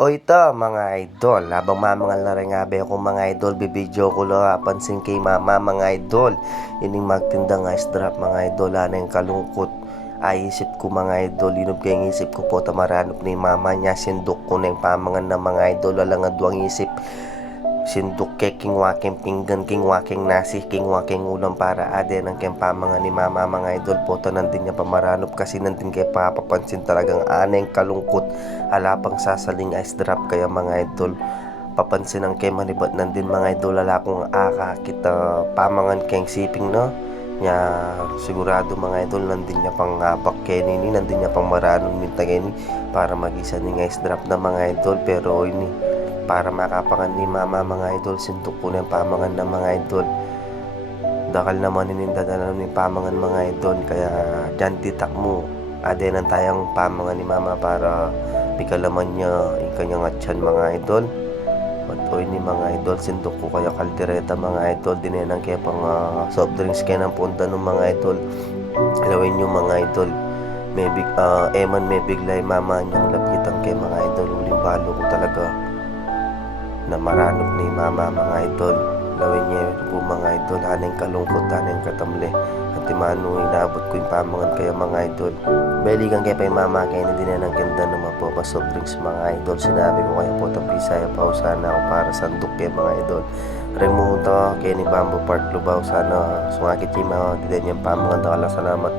O ito mga idol, habang mamangal na rin nga ba ako mga idol, bibidyo ko lang pansin kay mama mga idol. Ining magtinda nga drop mga idol, ana yung kalungkot. Ay isip ko mga idol, inup kayong isip ko po tamaranop ni mama niya, sindok ko na yung pamangan na mga idol, wala nga duwang isip. Sindok kay king waking pinggan, king waking nasi, king waking ulam para ade ng king pamangan ni mama mga idol po. Nandin niya pamaranop kasi nandin kay papapansin talagang aneng kalungkot. Alapang sasaling ice drop kaya mga idol. Papansin ang kay manibat nandin mga idol, ala kong kita pamangan keng siping no. Nya sigurado mga idol nandin niya pang bakke nini, nandin niya pang maranon mintagay ni para magisa ni ice drop na mga idol. Pero ini para makapangan ni mama mga idol, sintok ko na yung pamangan na mga idol. Dakal naman ininda na ng pamangan mga idol, kaya dyan titak mo adenan tayong pamangan ni mama para bigalaman niya yung kanyang atyan mga idol. At o ini mga idol, sintok ko kaya kaldereta mga idol, dinenang kaya pang soft drinks kaya ng punta ng mga idol. Ilawin nyo mga idol, may eman may biglay mama niyang lapitan kay mga idol. Uling balo ko talaga na maranop ni mama mga idol. Lawin niya po mga idol, aneng kalungkot, aneng katamli. At imano inaabot ko yung pamangan kaya mga idol. Balikan kaya pa yung mama kaya na din na ng ganda naman po pa soft drinks mga idol. Sinabi ko kaya po tapisaya pa sana ako para sandok kaya mga idol. Remuto kaya ni Bamboo Park Lubaw sana sumagit yung mga didan yung pamangan. Salamat.